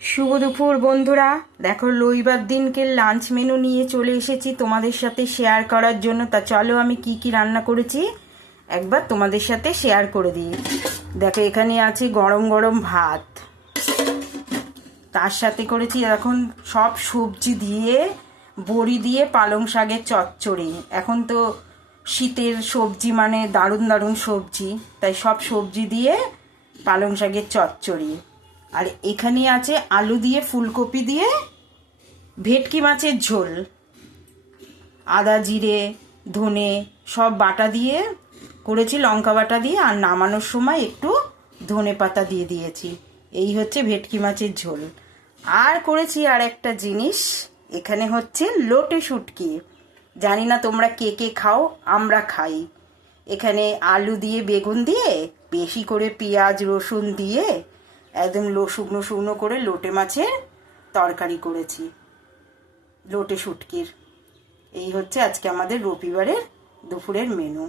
শুভ দুপুর বন্ধুরা। দেখো রবিবার দিনকে লাঞ্চ মেনু নিয়ে চলে এসেছি তোমাদের সাথে শেয়ার করার জন্য। তা চলো আমি কি কি রান্না করেছি একবার তোমাদের সাথে শেয়ার করে দিই। দেখো এখানে আছে গরম গরম ভাত, তার সাথে করেছি এখন সব সবজি দিয়ে বড়ি দিয়ে পালং শাকের চচ্চড়ি। এখন তো শীতের সবজি মানে দারুণ দারুণ সবজি, তাই সব সবজি দিয়ে পালং শাকের চচ্চড়ি। আর এখানে আছে আলু দিয়ে ফুলকপি দিয়ে ভেটকি মাছের ঝোল, আদা জিরে ধনে সব বাটা দিয়ে করেছি, লঙ্কা বাটা দিয়ে, আর নামানোর সময় একটু ধনে পাতা দিয়ে দিয়েছি। এই হচ্ছে ভেটকি মাছের ঝোল। আর করেছি আর একটা জিনিস, এখানে হচ্ছে লোটে শুটকি। জানি না তোমরা কে কে খাও, আমরা খাই। এখানে আলু দিয়ে বেগুন দিয়ে বেশি করে পেঁয়াজ রসুন দিয়ে একদম শুকনো শুকনো করে লোটে মাছের তরকারি করেছি, লোটে শুটকির। এই হচ্ছে আজকে আমাদের রবিবারের দুপুরের মেনু।